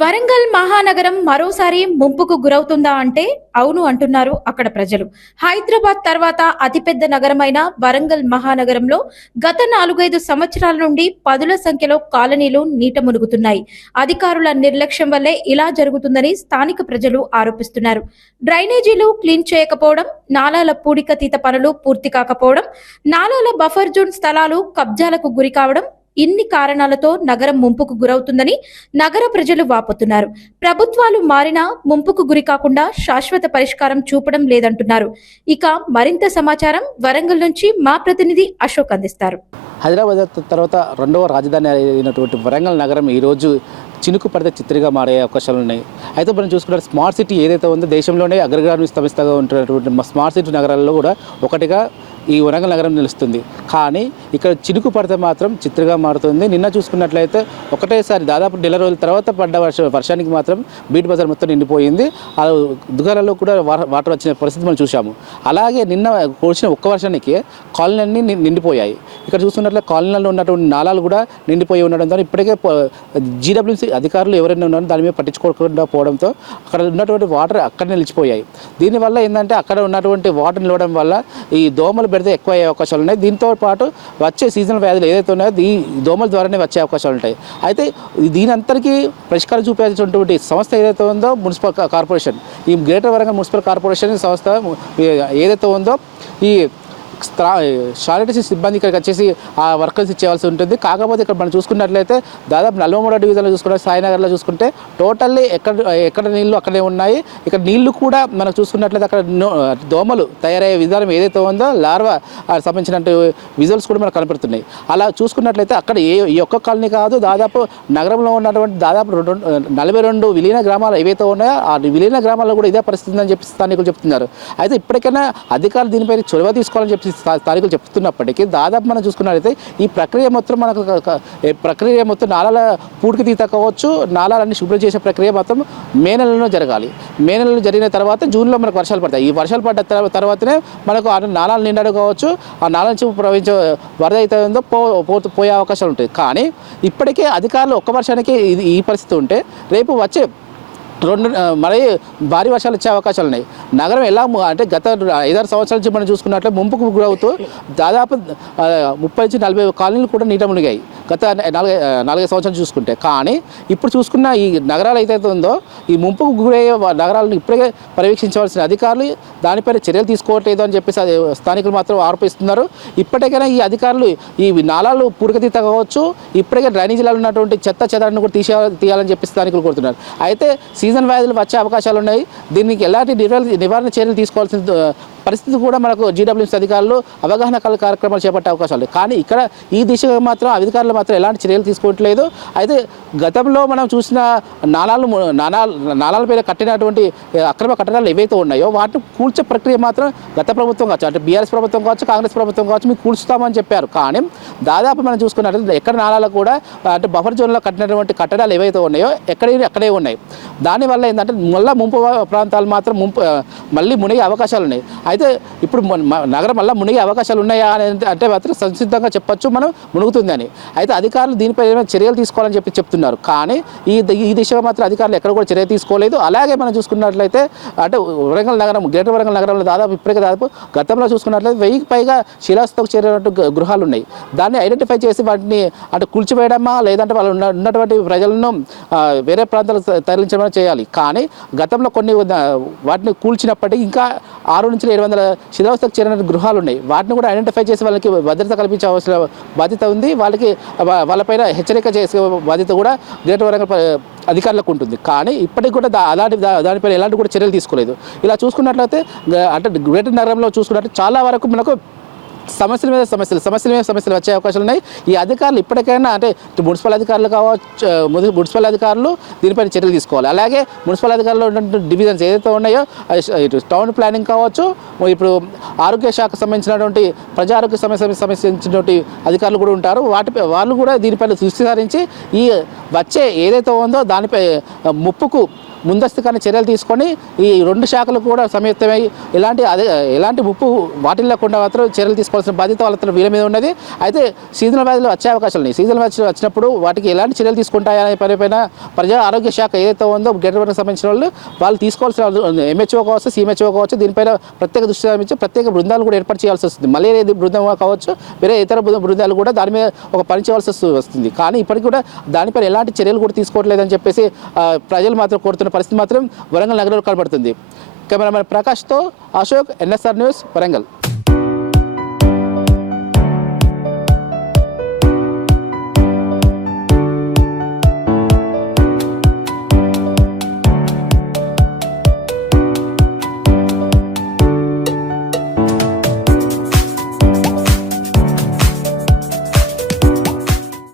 వరంగల్ మహానగరం మరోసారి ముంపుకు గురవుతుందా అంటే అవును అంటున్నారు అక్కడ ప్రజలు. హైదరాబాద్ తర్వాత అతిపెద్ద నగరమైన వరంగల్ మహానగరంలో గత 4-5 సంవత్సరాల నుండి పదుల సంఖ్యలో కాలనీలు నీట మునుగుతున్నాయి. అధికారుల నిర్లక్ష్యం వల్లే ఇలా జరుగుతుందని స్థానిక ప్రజలు ఆరోపిస్తున్నారు. డ్రైనేజీలు క్లీన్ చేయకపోవడం, నాలాల పూడికతీత పనులు పూర్తి కాకపోవడం, నాలాల బఫర్ జోన్ స్థలాలు కబ్జాలకు గురి కావడం, ఇన్ని కారణాలతో నగరం ముంపుకు గురవుతుందని నగర ప్రజలు వాపోతున్నారు. ప్రభుత్వాలు మారినా ముంపుకు గురి కాకుండా శాశ్వత పరిష్కారం చూపడం లేదంటున్నారు. ఇక మరింత సమాచారం వరంగల్ నుంచి మా ప్రతినిధి అశోక్ అందిస్తారు. హైదరాబాద్ తర్వాత రెండవ రాజధాని అయినటువంటి వరంగల్ నగరం ఈరోజు చినుకు పడితే చిత్రిగా మారే అవకాశాలు ఉన్నాయి. అయితే మనం చూసుకుంటే స్మార్ట్ సిటీ ఏదైతే ఉందో దేశంలోనే అగ్రగామి సంస్థగా ఉంటున్నటువంటి స్మార్ట్ సిటీ నగరాల్లో కూడా ఒకటిగా ఈ వరంగల్ నగరం నిలుస్తుంది. కానీ ఇక్కడ చినుకు పడితే మాత్రం చిత్రగా మారుతుంది. నిన్న చూసుకున్నట్లయితే ఒకటేసారి దాదాపు నెల రోజుల తర్వాత పడ్డ వర్షానికి మాత్రం బీట్ బజార్ మొత్తం నిండిపోయింది. ఆ దుకాణాల్లో కూడా వాటర్ వచ్చిన పరిస్థితి మనం చూసాము. అలాగే నిన్న కురిసిన ఒక్క వర్షానికి కాలనీలన్నీ నిండిపోయాయి. ఇక్కడ చూసుకున్నట్లయితే కాలనీలలో ఉన్నటువంటి నాలాలు కూడా నిండిపోయి ఉండడంతో ఇప్పటికే జీడబ్ల్యూసీ అధికారులు ఎవరైనా ఉన్నారో దాని మీద పట్టించుకోకుండా పోవడంతో అక్కడ ఉన్నటువంటి వాటర్ అక్కడ నిలిచిపోయాయి. దీనివల్ల ఏంటంటే అక్కడ ఉన్నటువంటి వాటర్ నిలవడం వల్ల ఈ దోమలు పెడితే ఎక్కువ అయ్యే అవకాశాలు ఉన్నాయి. దీంతో పాటు వచ్చే సీజనల్ వ్యాధులు ఏదైతే ఉన్నాయో ఈ దోమల ద్వారానే వచ్చే అవకాశాలు ఉంటాయి. అయితే దీని అంతటికీ పరిష్కారం చూపేటువంటి సంస్థ ఏదైతే ఉందో మున్సిపల్ కార్పొరేషన్, ఈ గ్రేటర్ వరంగల్ మున్సిపల్ కార్పొరేషన్ సంస్థ ఏదైతే ఉందో ఈ శానిటేషన్ సిబ్బంది ఇక్కడికి వచ్చేసి ఆ వర్కర్స్ ఇచ్చేవాల్సి ఉంటుంది. కాకపోతే ఇక్కడ మనం చూసుకున్నట్లయితే దాదాపు 43వ డివిజన్లో చూసుకుంటే సాయినగర్లో చూసుకుంటే టోటల్లీ ఎక్కడ నీళ్లు అక్కడే ఉన్నాయి. ఇక్కడ నీళ్లు కూడా మనం చూసుకున్నట్లయితే అక్కడ దోమలు తయారయ్యే విధానం ఏదైతే ఉందో లార్వా సంబంధించిన విజువల్స్ కూడా మనకు కనపడుతున్నాయి. అలా చూసుకున్నట్లయితే అక్కడ ఈ ఒక్క కాలనీ కాదు, దాదాపు నగరంలో ఉన్నటువంటి దాదాపు 42 విలీన గ్రామాలు ఏవైతే ఉన్నాయో ఆ విలీన గ్రామాల్లో కూడా ఇదే పరిస్థితి అని చెప్పి స్థానికులు చెప్తున్నారు. అయితే ఇప్పటికైనా అధికారులు దీనిపై చొరవ తీసుకోవాలని చెప్పి స్థానికులు చెప్తున్నప్పటికీ దాదాపు మనం చూసుకున్నట్లయితే ఈ ప్రక్రియ మొత్తం నాలాల పూడికి తీత కావచ్చు, నాలాలన్నీ శుభ్రం చేసే ప్రక్రియ మొత్తం మే నెలలో జరగాలి. మే నెలలో జరిగిన తర్వాత జూన్లో మనకు వర్షాలు పడతాయి. ఈ వర్షాలు పడ్డ తర్వాతనే మనకు నాలాలు నిండడం కావచ్చు, ఆ నాల నుంచి ప్రవహించే వరద అయితే ఉందో పోయే అవకాశాలు ఉంటాయి. కానీ ఇప్పటికే అధికారులు ఒక్క వర్షానికి ఈ పరిస్థితి ఉంటే రేపు వచ్చే మరి భారీ వర్షాలు వచ్చే అవకాశాలు ఉన్నాయి. నగరం ఎలా అంటే గత 5-6 సంవత్సరాల నుంచి మనం చూసుకున్నట్లే ముంపుకు గురవుతూ దాదాపు 30-40 కాలనీలు కూడా నీట మునిగాయి గత 4-5 సంవత్సరాలు చూసుకుంటే. కానీ ఇప్పుడు చూసుకున్న ఈ నగరాలు అయితే ఉందో ఈ ముంపుకు గురయ్యే నగరాలను ఇప్పటికే పర్యవేక్షించవలసిన అధికారులు దానిపైన చర్యలు తీసుకోవట్లేదు అని చెప్పేసి స్థానికులు మాత్రం ఆరోపిస్తున్నారు. ఇప్పటికైనా ఈ అధికారులు ఈ నాలాలు పూడికతీత కావచ్చు, ఇప్పటికే డ్రైనేజీలలో ఉన్నటువంటి చెత్త చెదాన్ని కూడా తీయాలని చెప్పి స్థానికులు కోరుతున్నారు. అయితే సీజన్ వ్యాధులు వచ్చే అవకాశాలు ఉన్నాయి. దీనికి ఎలాంటి నివారణ చర్యలు తీసుకోవాల్సిన పరిస్థితి కూడా మనకు జీడబ్ల్యూసీ అధికారులు అవగాహన కార్యక్రమాలు చేపట్టే అవకాశాలు. కానీ ఇక్కడ ఈ దిశగా మాత్రం అధికారులు మాత్రం ఎలాంటి చర్యలు తీసుకోవట్లేదు. అయితే గతంలో మనం చూసిన నాలాల మీద కట్టినటువంటి అక్రమ కట్టడాలు ఏవైతే ఉన్నాయో వాటిని కూల్చే ప్రక్రియ మాత్రం గత ప్రభుత్వం కావచ్చు, అంటే బీఆర్ఎస్ ప్రభుత్వం కావచ్చు, కాంగ్రెస్ ప్రభుత్వం కావచ్చు, మీకు కూల్చుతామని చెప్పారు. కానీ దాదాపు మనం చూసుకున్నట్లయితే ఎక్కడ నాలాలు కూడా అంటే బఫర్ జోన్లో కట్టినటువంటి కట్టడాలు ఏవైతే ఉన్నాయో అక్కడే ఉన్నాయి. దానివల్ల ఏంటంటే మళ్ళీ ముంపు ప్రాంతాలు మాత్రం మళ్ళీ మునిగే అవకాశాలు ఉన్నాయి. అయితే ఇప్పుడు నగరం మళ్ళీ మునిగే అవకాశాలు ఉన్నాయా అని అంటే మాత్రం సంసిద్ధంగా చెప్పొచ్చు మనం మునుగుతుంది అని. అయితే అధికారులు దీనిపై ఏమైనా చర్యలు తీసుకోవాలని చెప్పి చెప్తున్నారు. కానీ ఈ దిశగా మాత్రం అధికారులు ఎక్కడ కూడా చర్య తీసుకోలేదు. అలాగే మనం చూసుకున్నట్లయితే అంటే వరంగల్ నగరం గ్రేటర్ వరంగల్ నగరంలో దాదాపు గతంలో చూసుకున్నట్లయితే 1000కి పైగా శిలాస్తకు చేరినట్టు గృహాలు ఉన్నాయి. దాన్ని ఐడెంటిఫై చేసి వాటిని అంటే కూల్చివేయడమా లేదంటే వాళ్ళు ఉన్నటువంటి ప్రజలను వేరే ప్రాంతాలకు తరలించడం చేయాలి. కానీ గతంలో కొన్ని వాటిని కూల్చినప్పటికీ ఇంకా 600-700 శిథిలావస్థకు చేరిన గృహాలు ఉన్నాయి. వాటిని కూడా ఐడెంటిఫై చేసి వాళ్ళకి భద్రత కల్పించవలసిన బాధ్యత ఉంది. వాళ్ళపైన హెచ్చరిక చేసే బాధ్యత కూడా గ్రేటర్ వరంగల్ అధికారులకు ఉంటుంది. కానీ ఇప్పటికి కూడా దానిపైన ఎలాంటి కూడా చర్యలు తీసుకోలేదు. ఇలా చూసుకున్నట్లయితే అంటే గ్రేటర్ నగరంలో చూసుకున్నట్లయితే చాలా వరకు మనకు సమస్యల మీద సమస్యలు వచ్చే అవకాశాలు ఉన్నాయి. ఈ అధికారులు ఇప్పటికైనా అంటే మున్సిపల్ అధికారులు కావచ్చు, మున్సిపల్ అధికారులు దీనిపైన చర్యలు తీసుకోవాలి. అలాగే మున్సిపల్ అధికారులు ఉన్నటువంటి డివిజన్స్ ఏదైతే ఉన్నాయో ఇటు టౌన్ ప్లానింగ్ కావచ్చు, ఇప్పుడు ఆరోగ్య శాఖకు సంబంధించినటువంటి ప్రజా ఆరోగ్య సంబంధించినటువంటి అధికారులు కూడా ఉంటారు. వాళ్ళు కూడా దీనిపైన దృష్టి సారించి ఈ వచ్చే ఏదైతే ఉందో దానిపై ముప్పుకు ముందస్తుగానే చర్యలు తీసుకొని ఈ రెండు శాఖలు కూడా సంయుక్తమై ఎలాంటి ముప్పు వాటిల్లకుండా మాత్రం చర్యలు తీసుకోవాల్సిన బాధ్యత వాళ్ళ వీళ్ళ మీద ఉన్నది. అయితే సీజనల్ వ్యాధులు వచ్చే అవకాశాలు ఉన్నాయి. సీజనల్ వ్యాధులు వచ్చినప్పుడు వాటికి ఎలాంటి చర్యలు తీసుకుంటాయనే పైన ప్రజా ఆరోగ్య శాఖ ఏదైతే ఉందో గెటర్కి సంబంధించిన వాళ్ళు తీసుకోవాల్సిన ఎంహెచ్ఓ కావచ్చు, సిఎంహెచ్ఓ కావచ్చు, దీనిపైన ప్రత్యేక దృష్టి సారించి ప్రత్యేక బృందాలు కూడా ఏర్పాటు చేయాల్సి వస్తుంది. మలేరియా బృందం కావచ్చు, వేరే ఇతర బృందాలు కూడా దాని మీద ఒక పని చేయాల్సి వస్తుంది. కానీ ఇప్పటికి కూడా దానిపైన ఎలాంటి చర్యలు కూడా తీసుకోవట్లేదని చెప్పేసి ప్రజలు మాత్రం కోరుతున్న పరిస్థితి మాత్రం వరంగల్ నగరంలో కనబడుతుంది. కెమెరామెన్ ప్రకాష్తో అశోక్, NSR న్యూస్, వరంగల్.